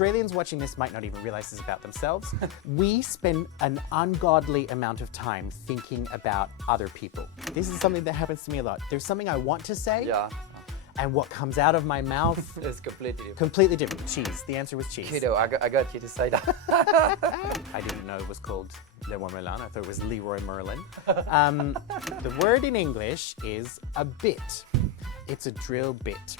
Australians watching this might not even realize this about themselves. We spend an ungodly amount of time thinking about other people. This is something that happens to me a lot. There's something I want to say. Yeah. And what comes out of my mouth It's completely different. completely different. Cheese. The answer was cheese. Kiddo, I got you to say that. I didn't know it was called Leroy Merlin. I thought it was Leroy Merlin. The word in English is a bit. It's a drill bit.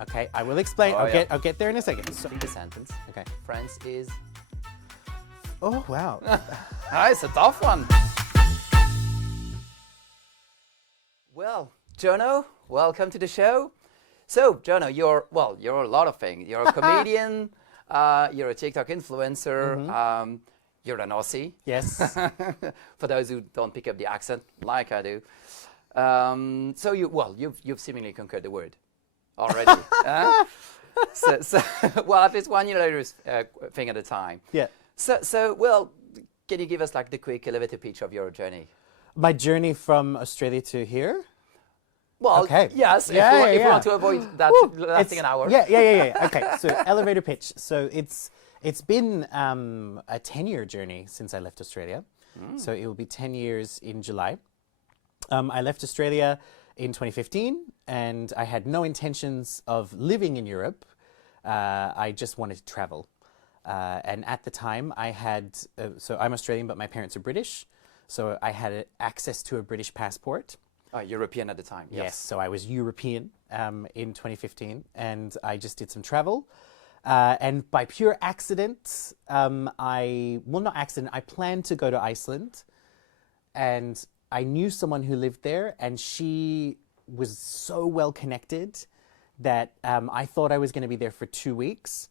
Okay, I will explain. I'll get there in a second. So, Read the sentence. okay. France is... Oh, wow. It's a tough one. Well, Jono, welcome to the show. So, Jono, you're a lot of things. You're a comedian, you're a TikTok influencer, you're an Aussie. Yes. For those who don't pick up the accent, like I do. So you've seemingly conquered the word already. So well, at least one thing at a time. Yeah. So, can you give us like the quick elevator pitch of your journey? My journey from Australia to here? Well, okay. Yes, if we want to avoid that lasting an hour. Yeah. Okay, so elevator pitch. So it's been a 10-year journey since I left Australia. So it will be 10 years in July. I left Australia in 2015, and I had no intentions of living in Europe. I just wanted to travel. And at the time, I had, so I'm Australian, but my parents are British. So I had access to a British passport. European at the time. Yes, so I was European in 2015, and I just did some travel. And by pure accident, I planned to go to Iceland, and I knew someone who lived there, and she was so well connected that I thought I was going to be there for 2 weeks.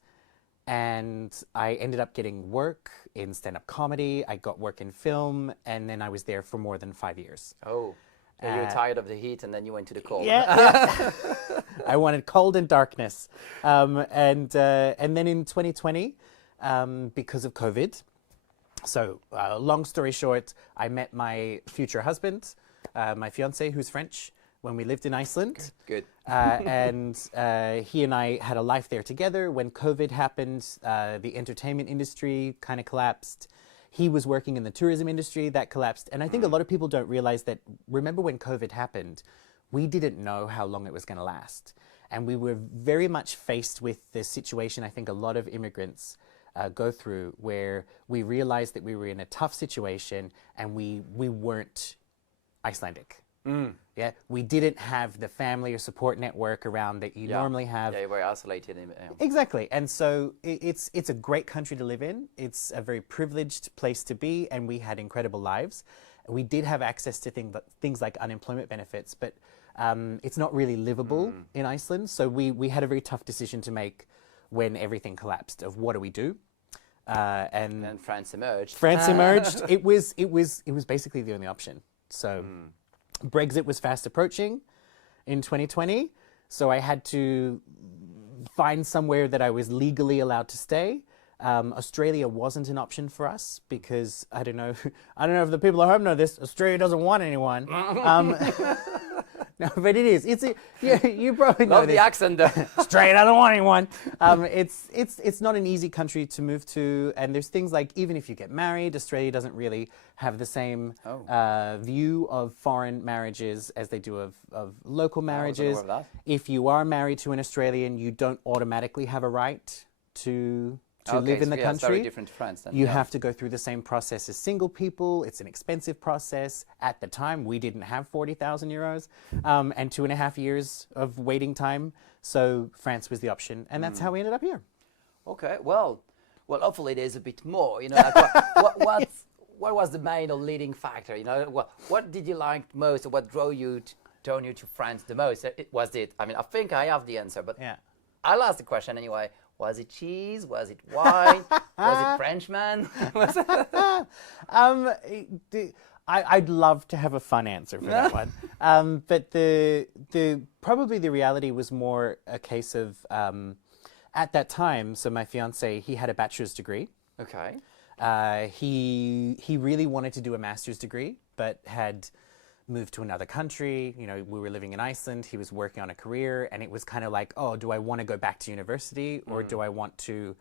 And I ended up getting work in stand-up comedy. I got work in film, and then I was there for more than 5 years. Oh. Yeah, you were tired of the heat, and then you went to the cold. Yeah. I wanted cold and darkness. And then in 2020, because of COVID, so long story short, I met my future husband, my fiance, who's French, when we lived in Iceland. Good. And he and I had a life there together. When COVID happened, the entertainment industry kind of collapsed. He was working in the tourism industry, that collapsed. And I think a lot of people don't realize that, remember when COVID happened, we didn't know how long it was going to last. And we were very much faced with the situation I think a lot of immigrants go through, where we realized that we were in a tough situation and we weren't Icelandic. Yeah, we didn't have the family or support network around that you normally have. Yeah, you were isolated. Exactly, and so it's a great country to live in. It's a very privileged place to be, and we had incredible lives. We did have access to things like unemployment benefits, but it's not really livable in Iceland. So we had a very tough decision to make when everything collapsed of what do we do. And then France emerged. France emerged. It was basically the only option. So. Brexit was fast approaching in 2020, so I had to find somewhere that I was legally allowed to stay. Australia wasn't an option for us because I don't know if the people at home know this. Australia doesn't want anyone. No, but it is. You probably know Love this. the accent. Australia doesn't want anyone. It's not an easy country to move to, and there's things like even if you get married, Australia doesn't really have the same view of foreign marriages as they do of local marriages. If you are married to an Australian, you don't automatically have a right to live in the country. It's very different to France then. You have to go through the same process as single people. It's an expensive process. At the time, we didn't have 40,000 euros and 2.5 years of waiting time. So France was the option, and that's how we ended up here. Okay, well, hopefully there's a bit more. You know, like what was the main or leading factor? You know, what did you like most, or what drove you to France the most? I mean, I think I have the answer, but I'll ask the question anyway. Was it cheese? Was it wine? Was it Frenchman? I'd love to have a fun answer for that one. But probably the reality was more a case of at that time. So my fiance, he had a bachelor's degree. Okay. He really wanted to do a master's degree, but had moved to another country. You know, we were living in Iceland. He was working on a career, and it was kind of like, oh, do I want to go back to university, or do I want to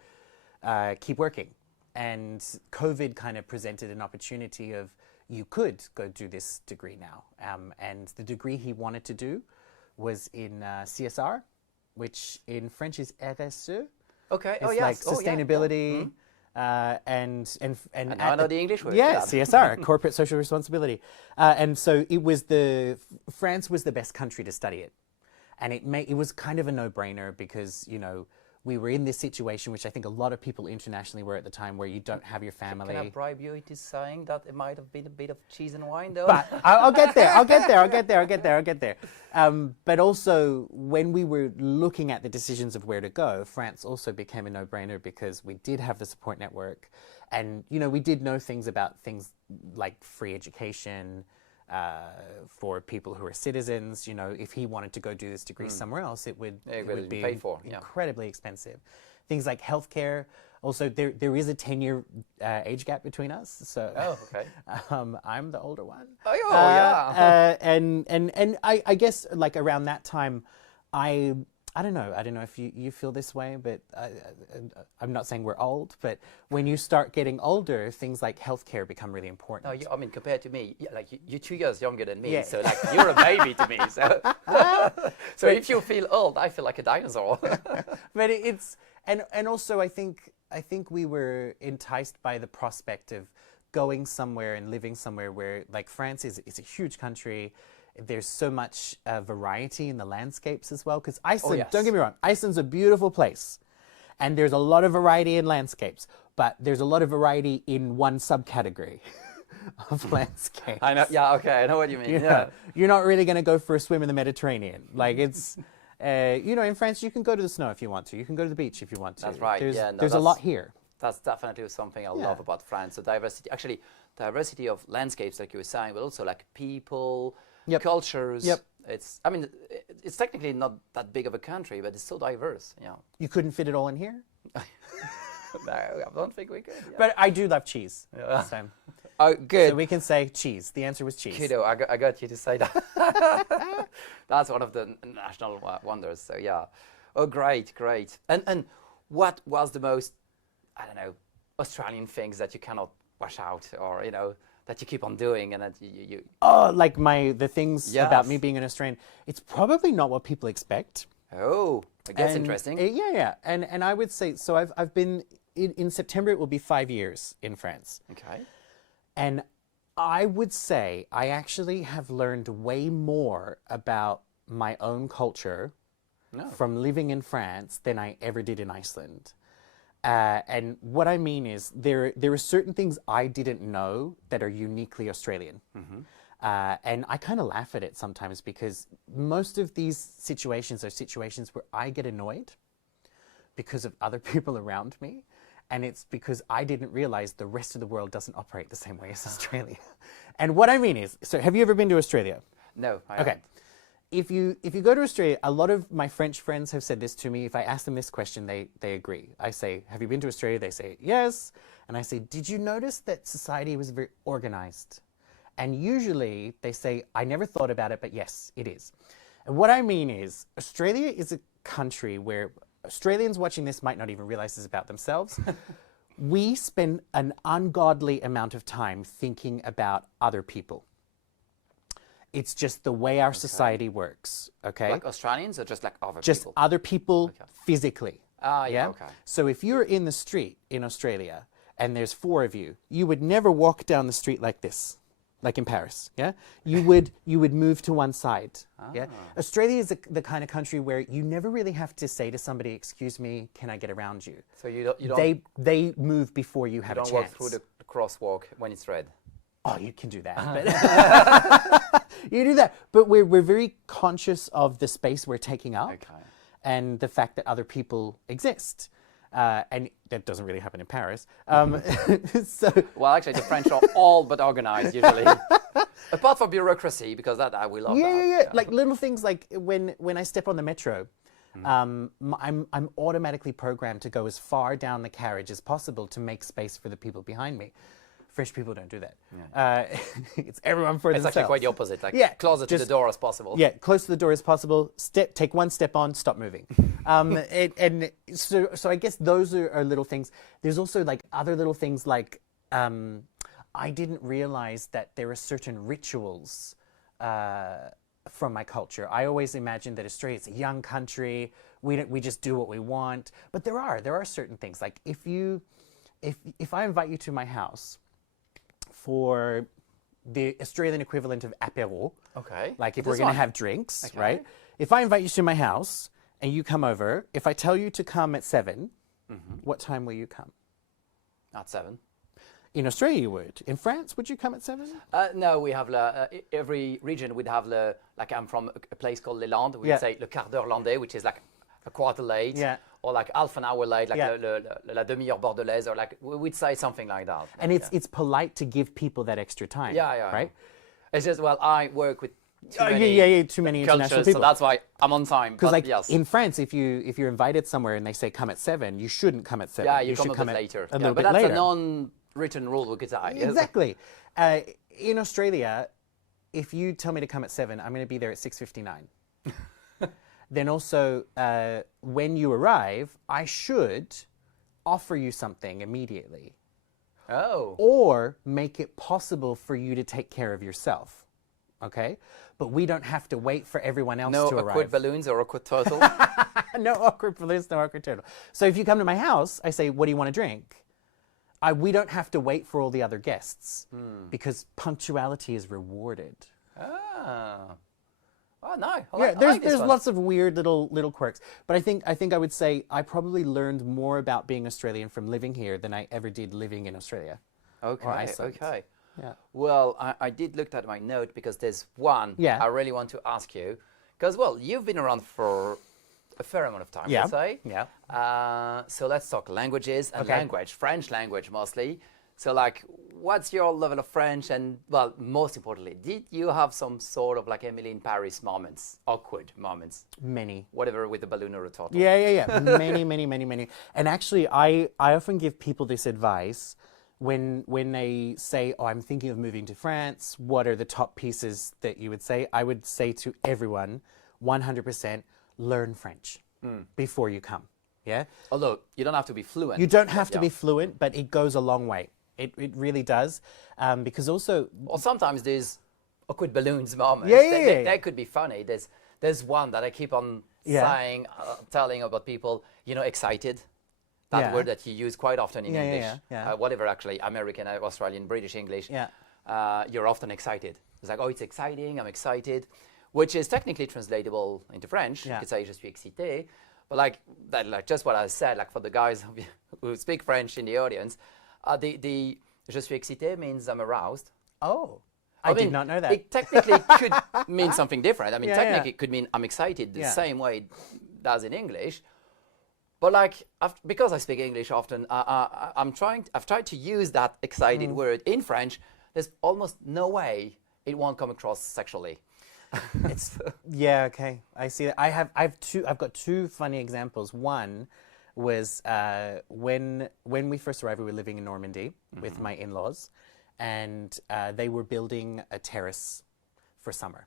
keep working. And COVID kind of presented an opportunity of you could go do this degree now. And the degree he wanted to do was in CSR, which in French is RSE. Okay. It's like sustainability. And now I know the English word. Yeah, CSR, corporate social responsibility. And so France was the best country to study it. And it was kind of a no-brainer because, you know, we were in this situation, which I think a lot of people internationally were at the time, where you don't have your family. Can I bribe you into saying that it might have been a bit of cheese and wine, though? But I'll get there. But also, when we were looking at the decisions of where to go, France also became a no-brainer because we did have the support network. And, you know, we did know things about things like free education, for people who are citizens. You know, if he wanted to go do this degree somewhere else, it would be paid for, incredibly expensive. Things like healthcare. Also, there is a 10-year age gap between us. So okay. I'm the older one. And I guess like around that time, I don't know if you feel this way, but I'm not saying we're old, but when you start getting older, things like healthcare become really important. No, I mean, compared to me, like you're 2 years younger than me, Yeah. so like you're a baby to me. So, so if you feel old, I feel like a dinosaur. But and also I think we were enticed by the prospect of going somewhere and living somewhere where, like, France is a huge country. There's so much variety in the landscapes as well. Because Iceland, don't get me wrong, Iceland's a beautiful place. And there's a lot of variety in landscapes. But there's a lot of variety in one subcategory of landscapes. I know. Yeah, okay. I know what you mean. You're not really going to go for a swim in the Mediterranean. Like, it's, you know, in France, you can go to the snow if you want to. You can go to the beach if you want to. That's right. There's a lot here. That's definitely something I love about France. The diversity, actually, diversity of landscapes, like you were saying, but also like people, cultures. It's, I mean, it's technically not that big of a country, but it's so diverse. Yeah. You couldn't fit it all in here? No, I don't think we could. Yeah. But I do love cheese. Yeah. So. Oh, good. So we can say cheese. The answer was cheese. Kiddo, I got you to say that. That's one of the national wonders. So yeah. Oh, great. And what was the most, I don't know, Australian things that you cannot wash out, or, you know, that you keep on doing, and that you Oh, like the things about me being an Australian. It's probably not what people expect. Oh, that's interesting. Yeah. And I would say, so I've been, in September it will be 5 years in France. Okay. And I would say I actually have learned way more about my own culture from living in France than I ever did in Iceland. And what I mean is there are certain things I didn't know that are uniquely Australian. And I kind of laugh at it sometimes because most of these situations are situations where I get annoyed because of other people around me. And it's because I didn't realize the rest of the world doesn't operate the same way as Australia. And what I mean is, so have you ever been to Australia? No. Okay. If you go to Australia, a lot of my French friends have said this to me. If I ask them this question, they agree. I say, have you been to Australia? They say, yes. And I say, did you notice that society was very organized? And usually they say, I never thought about it, but yes, it is. And what I mean is, Australia is a country where Australians watching this might not even realize this about themselves. We spend an ungodly amount of time thinking about other people. It's just the way our society works, okay? Like Australians or just like other people? Just other people physically. Yeah, okay. So if you're in the street in Australia and there's 4 of you, you would never walk down the street like this, like in Paris, yeah? You would move to one side, yeah? Australia is the kind of country where you never really have to say to somebody, excuse me, can I get around you? So you don't They move before you have a chance. You don't walk through the crosswalk when it's red. Oh, you can do that. But you do that. But we're very conscious of the space we're taking up and the fact that other people exist. And that doesn't really happen in Paris. So, well, actually, the French are all but organized usually. Apart from bureaucracy, because that we love that. Yeah. Like little things like when I step on the metro, I'm automatically programmed to go as far down the carriage as possible to make space for the people behind me. French people don't do that. It's everyone for It's themselves. actually quite the opposite. Like closer to the just- door as possible. Yeah, close to the door as possible. Take one step on, stop moving. And so I guess those are little things. There's also like other little things like I didn't realize that there are certain rituals from my culture. I always imagined that Australia is a young country. We just do what we want. But there are certain things. Like if I invite you to my house for the Australian equivalent of apéro, Okay. like if This we're going to one. have drinks, Okay. right? If I invite you to my house and you come over, if I tell you to come at 7, what time will you come? At 7. In Australia, you would. In France, would you come at 7? No, we have every region would have like I'm from a place called Les Landes. We Yeah. would say le quart d'heure landais, which is like a quarter late, Yeah. or like half an hour late, like Yeah. la demi-heure bordelaise, or like we'd say something like that. And it's polite to give people that extra time. Yeah. Right? It's just I work with too Oh, many yeah, too many international cultures, people. so that's why I'm on time. Because But like yes. in France, if you're invited somewhere and they say come at 7, you shouldn't come at 7. Yeah, you come should a come bit at later. A Yeah, little but bit that's later. a non-written rule, we could say. Yes. Exactly. In Australia, if you tell me to come at 7, I'm going to be there at 6:59. Then also, when you arrive, I should offer you something immediately, Oh. or make it possible for you to take care of yourself. Okay, but we don't have to wait for everyone else No to awkward arrive. balloons or awkward turtle. No awkward balloons, no awkward turtle. So if you come to my house, I say, "What do you want to drink?" We don't have to wait for all the other guests because punctuality is rewarded. Ah. Oh no. I Yeah, like this there's one. lots of weird little quirks, but I think I would say I probably learned more about being Australian from living here than I ever did living in Australia. Okay. Iceland. Okay. Yeah. Well, I did look at my note because there's one Yeah. I really want to ask you. Because, well, you've been around for a fair amount of time, Yeah. let's say. Yeah. So let's talk languages and Okay. language, French language mostly. So, like, what's your level of French? And, well, most importantly, did you have some sort of like Emily in Paris moments, awkward moments, Many. whatever with the balloon or a turtle? Yeah. Many. And actually, I often give people this advice when they say, "Oh, I'm thinking of moving to France. What are the top pieces that you would say?" I would say to everyone, 100%, learn French before you come. Yeah. Although, you don't have to be fluent. You don't have to Yeah. be fluent, but it goes a long way. It really does, because also Or sometimes there's awkward balloons moments. Yeah. They could be funny. There's one that I keep on saying, telling about people, excited. That Yeah. word that you use quite often in Yeah, yeah, English. yeah. Whatever, actually, American, Australian, British English. Yeah. You're often excited. It's like, oh, it's exciting, I'm excited, which is technically translatable into French. You Yeah. could say, je suis excité. But like just what I said, like for the guys who speak French in the audience, the je suis excité means I'm aroused. oh, I did not know that. It technically could mean something different. I mean, Yeah, technically yeah. it could mean I'm excited the Yeah. same way it does in English. But like, because I speak English often, I've tried to use that excited word in French. There's almost no way it won't come across sexually. Yeah, okay. I see that. I've got two funny examples. One was when we first arrived, we were living in Normandy with my in-laws, and they were building a terrace for summer.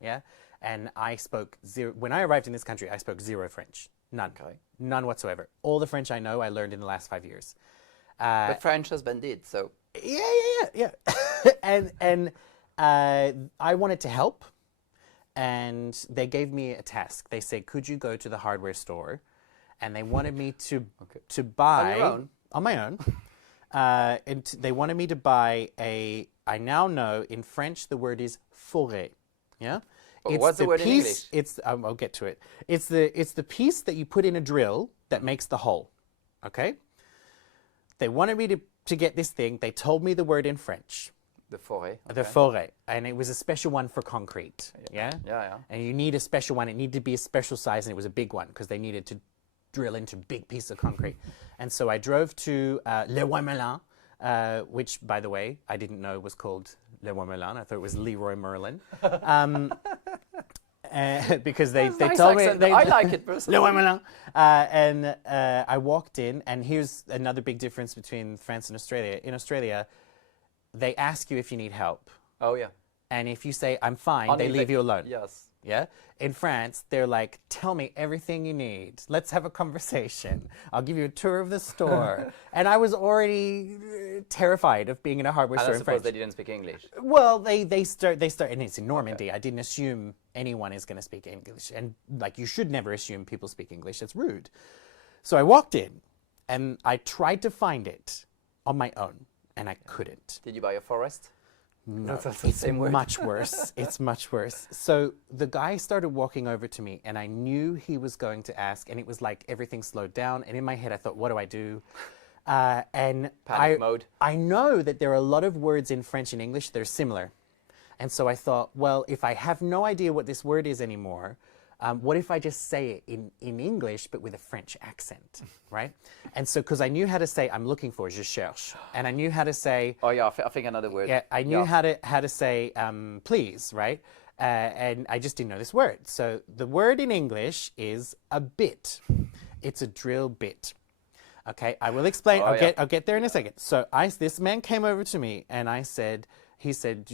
Yeah? And I spoke zero. When I arrived in this country, I spoke zero French. None. Okay. None whatsoever. All the French I know, I learned in the last 5 years. But French husband did, so Yeah. and I wanted to help, and they gave me a task. They said, "Could you go to the hardware store?" And they wanted me to buy On your own? on my own. And they wanted me to buy a. I now know in French the word is forêt. Yeah. Oh, what's the word in piece, English? It's I'll get to it. It's the piece that you put in a drill that makes the hole. Okay. They wanted me to get this thing. They told me the word in French. the forêt. The forêt, and it was a special one for concrete. Yeah? Yeah. And you need a special one. It needed to be a special size, and it was a big one because they needed to drill into big piece of concrete. And so I drove to Le Roi Merlin, which, by the way, I didn't know was called Le Roi Merlin. I thought it was Leroy Merlin. Because they Nice told accent. me... I like it personally. Le Roi Merlin. And I walked in, and here's another big difference between France and Australia. In Australia, they ask you if you need help. Oh, yeah. And if you say, I'm fine, Only they leave you alone. Yes. Yeah? In France, they're like, tell me everything you need. Let's have a conversation. I'll give you a tour of the store. And I was already terrified of being in a hardware store And I in suppose France. they didn't speak English. Well, they start, and it's in Normandy. I didn't assume anyone is going to speak English. And like, you should never assume people speak English. It's rude. So I walked in and I tried to find it on my own and I couldn't. Did you buy a forest? No, That's the it's same word. much worse. It's much worse. So the guy started walking over to me and I knew he was going to ask, and it was like everything slowed down. And in my head, I thought, what do I do? And Panic mode. I know that there are a lot of words in French and English that are similar. And so I thought, well, if I have no idea what this word is anymore, what if I just say it in English, but with a French accent, right? And so, because I knew how to say, I'm looking for, je cherche. And I knew how to say... Oh, yeah, I think another word. Yeah, I knew how to say, please, right? And I just didn't know this word. So the word in English is a bit. It's a drill bit. Okay, I will explain. I'll get there in a second. So this man came over to me and he said,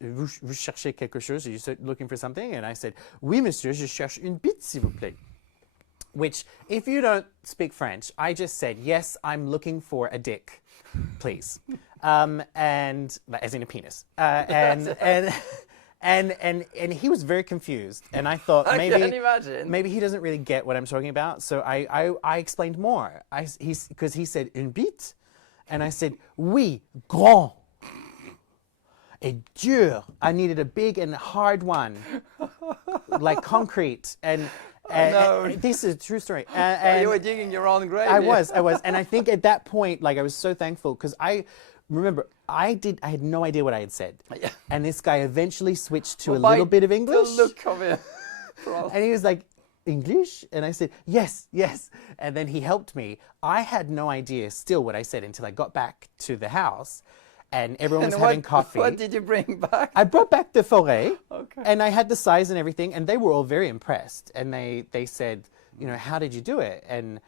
vous cherchez quelque chose? Are you looking for something? And I said, oui, monsieur, je cherche une bite, s'il vous plaît. Which, if you don't speak French, I just said, yes, I'm looking for a dick, please. And as in a penis. And he was very confused. And I thought maybe he doesn't really get what I'm talking about. So I explained more. Because he said, une bite? And I said, oui, grand. Et dur. I needed a big and hard one, like concrete. And this is a true story. You were digging your own grave. I was. And I think at that point, like, I was so thankful because I remember I had no idea what I had said. Yeah. And this guy eventually switched to a little bit of English. The look of it. And he was like, English? And I said, yes. And then he helped me. I had no idea still what I said until I got back to the house. And everyone was having coffee. What did you bring back? I brought back the forêt, Okay. and I had the size and everything, and they were all very impressed. And they said, you know, how did you do it? And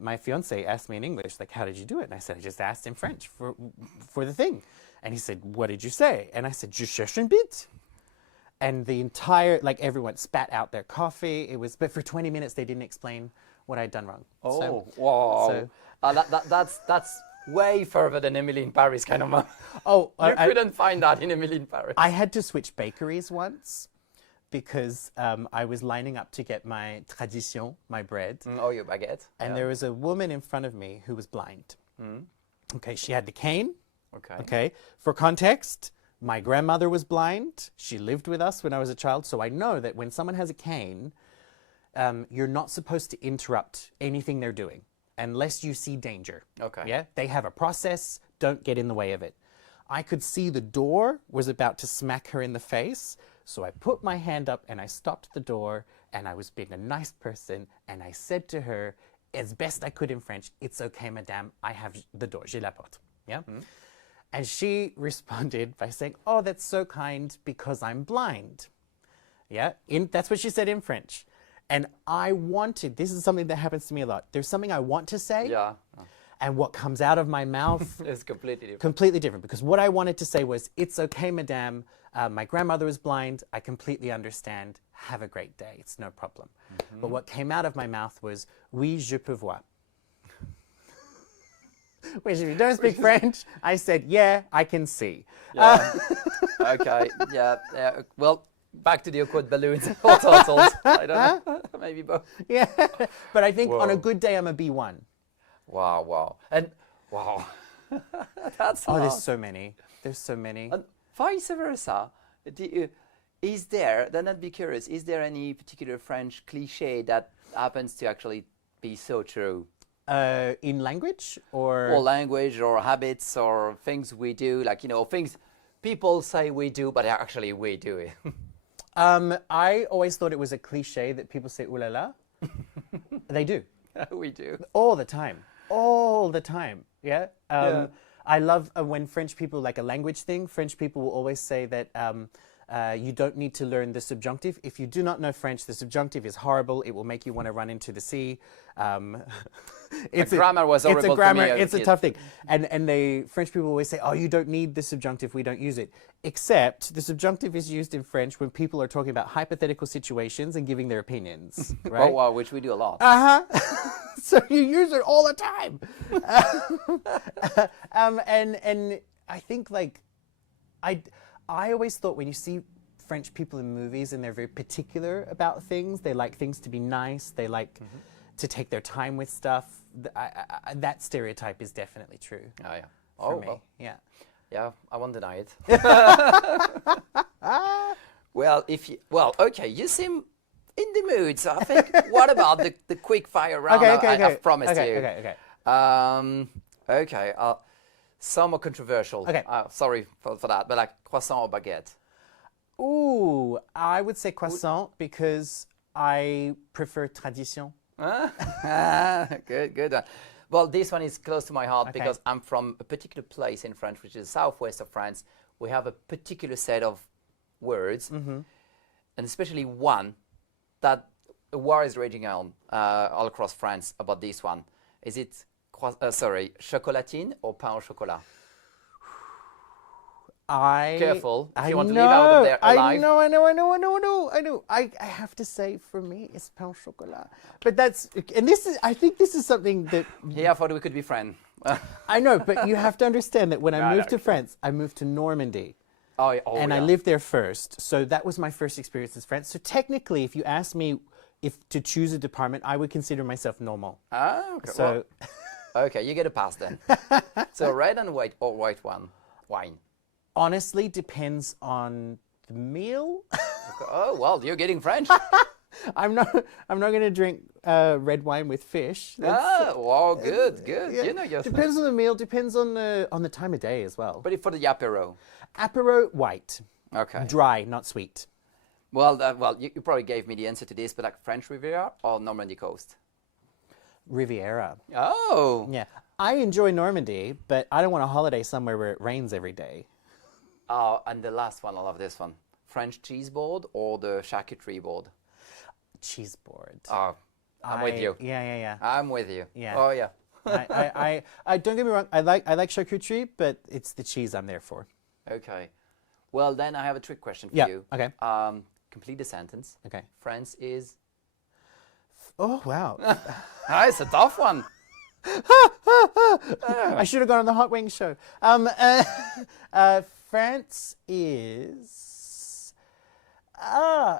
my fiance asked me in English, like, how did you do it? And I said, I just asked in French for the thing. And he said, what did you say? And I said, je cherche une bite. And the entire, like, everyone spat out their coffee. But for 20 minutes, they didn't explain what I'd done wrong. Oh, wow. That's way further than Emily in Paris kind of. You couldn't find that in Emily in Paris. I had to switch bakeries once because I was lining up to get my tradition, my bread. Your baguette. And there was a woman in front of me who was blind. Okay, she had the cane. Okay. For context, my grandmother was blind. She lived with us when I was a child. So I know that when someone has a cane, you're not supposed to interrupt anything they're doing unless you see danger. Okay. Yeah? They have a process. Don't get in the way of it. I could see the door was about to smack her in the face. So I put my hand up and I stopped the door and I was being a nice person and I said to her, as best I could in French, it's okay, madame, I have the door, j'ai la porte. Yeah? And she responded by saying, oh, that's so kind because I'm blind. Yeah? That's what she said in French. And this is something that happens to me a lot. There's something I want to say. Yeah. And what comes out of my mouth is completely different. Completely different. Because what I wanted to say was, it's okay, madame. My grandmother was blind. I completely understand. Have a great day. It's no problem. But what came out of my mouth was, oui, je peux voir. Which, if you don't speak French, I said, yeah, I can see. Yeah. Okay. Yeah. Well, back to the awkward balloons or turtles. I don't know. Maybe both. Yeah. But I think on a good day, I'm a B1. Wow. And wow. That's a lot. There's so many. And vice versa. Is there, then I'd be curious, is there any particular French cliché that happens to actually be so true? In language or language or habits or things we do, like, things people say we do, but actually we do it. I always thought it was a cliché that people say, ooh la la. They do. We do. All the time. Yeah. I love when French people, like a language thing, French people will always say that You don't need to learn the subjunctive. If you do not know French, the subjunctive is horrible. It will make you want to run into the sea. Grammar was horrible. It's a grammar. For me It's a tough thing. And the French people always say, "Oh, you don't need the subjunctive. We don't use it." Except the subjunctive is used in French when people are talking about hypothetical situations and giving their opinions. Right? Oh, wow, which we do a lot. So you use it all the time. And I think like I always thought when you see French people in movies and they're very particular about things, they like things to be nice, they like to take their time with stuff. That stereotype is definitely true. Oh, yeah. For Oh, me. well. Yeah. Yeah, I won't deny it. Well, okay, you seem in the mood, so I think, what about the quick fire round I've promised you? Okay. Okay, some are controversial. Okay. Sorry for that, but like croissant or baguette? Ooh, I would say croissant because I prefer tradition. Good. Well, this one is close to my heart because I'm from a particular place in France, which is southwest of France. We have a particular set of words, and especially one that a war is raging on all across France about this one. Is it, chocolatine or pain au chocolat? Careful, if you want to live out of there alive. I know. I have to say, for me, it's pain au chocolat. But I think this is something that... Yeah, I thought we could be friends. I know, but you have to understand that when I moved to France, I moved to Normandy. I lived there first. So that was my first experience in France. So technically, if you ask me to choose a department, I would consider myself normal. Okay. So, okay, you get a pass then. So red and white or white wine? Honestly, depends on the meal. Oh, well, you're getting French. I'm not going to drink red wine with fish. Wow, good. Yeah. You know your depends on the meal. Depends on the time of day as well. But for the apéro? Apéro, white. Okay. Dry, not sweet. Well, you probably gave me the answer to this, but like French Riviera or Normandy coast? Riviera. Oh. Yeah. I enjoy Normandy, but I don't want a holiday somewhere where it rains every day. Oh, and the last one, I love this one. French cheese board or the charcuterie board? Cheese board. Oh, I'm with you. Yeah. I'm with you. Yeah. Oh, yeah. I don't get me wrong. I like charcuterie, but it's the cheese I'm there for. Okay. Well, then I have a trick question for you. Okay. Complete the sentence. Okay. France is... Oh, wow. It's a tough one. I should have gone on the Hot Wings show. France is...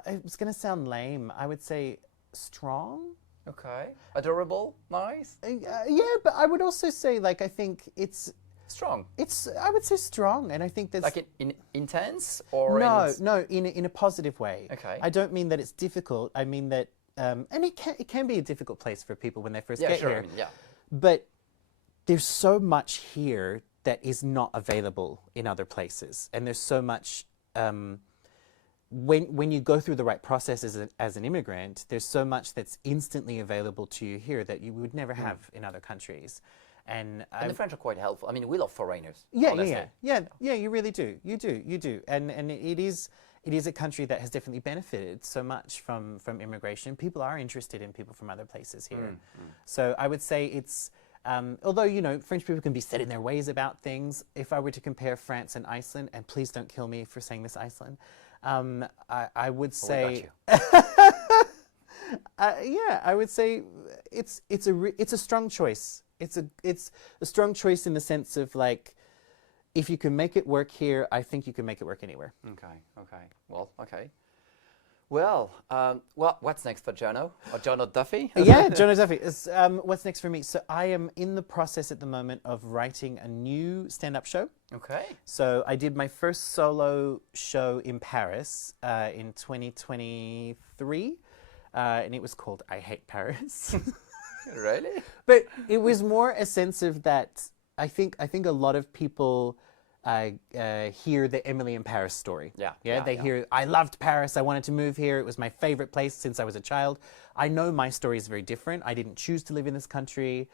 it's going to sound lame. I would say strong. Okay. Adorable. Nice. Yeah, but I would also say, like, I think it's... Strong. I would say strong, and I think that's... Like in intense or... No, in a positive way. Okay. I don't mean that it's difficult. I mean that... and it can be a difficult place for people when they first get here. Yeah. But there's so much here that is not available in other places. And there's so much, when you go through the right processes as an immigrant, there's so much that's instantly available to you here that you would never have in other countries. And the French are quite helpful. I mean, we love foreigners. Yeah, honestly. Yeah, you really do. You do. And it is a country that has definitely benefited so much from immigration. People are interested in people from other places here. So I would say it's... although, French people can be set in their ways about things. If I were to compare France and Iceland, and please don't kill me for saying this, Iceland, I would say... I would say it's a strong choice. It's a strong choice in the sense of, like, if you can make it work here, I think you can make it work anywhere. Okay. Well, okay. Well, what's next for Jono? Or Jono Duffy? Yeah, Jono Duffy. What's next for me? So I am in the process at the moment of writing a new stand-up show. Okay. So I did my first solo show in Paris in 2023, and it was called I Hate Paris. Really? But it was more a sense of that. I think a lot of people hear the Emily in Paris story. Yeah. They hear, I loved Paris. I wanted to move here. It was my favorite place since I was a child. I know my story is very different. I didn't choose to live in this country.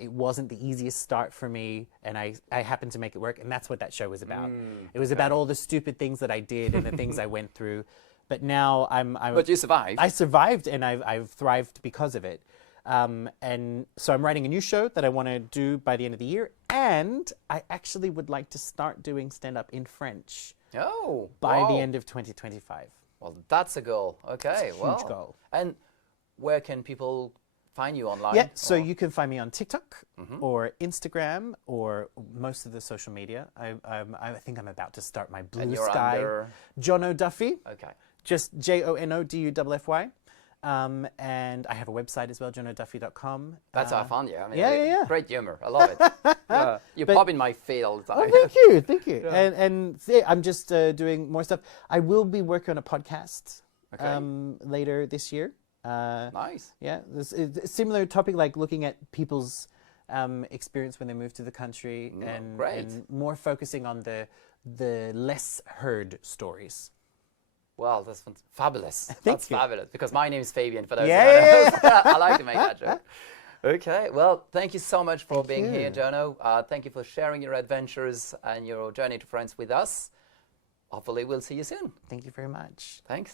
It wasn't the easiest start for me, and I happened to make it work, and that's what that show was about. It was about all the stupid things that I did and the things I went through. But now But you survived. I survived, and I've thrived because of it. And so I'm writing a new show that I want to do by the end of the year, and I actually would like to start doing stand-up in French Oh, by the wow. end of 2025. Well, that's a goal. Okay, It's a well. huge goal. And where can people find you online? Yeah, so or- you can find me on TikTok or Instagram or most of the social media. I think I'm about to start my Blue And you're Sky. under... Jono Duffy, Okay. just JONODUFFY. And I have a website as well, jonoduffy.com. That's how I found you. I mean, yeah. Great humor. I love it. You But- pop in my feed all the time. Oh, thank you, thank you. And yeah, I'm just doing more stuff. I will be working on a podcast Okay. later this year. Nice. Yeah, this is a similar topic, like looking at people's experience when they move to the country, great. and more focusing on the less heard stories. Well, that's fabulous. Thank That's you. fabulous. Because my name is Fabian, for those Yeah, who don't know. I like to make that joke. Okay, well, thank you so much for being you. here, Jono. Thank you for sharing your adventures and your journey to France with us. Hopefully, we'll see you soon. Thank you very much. Thanks.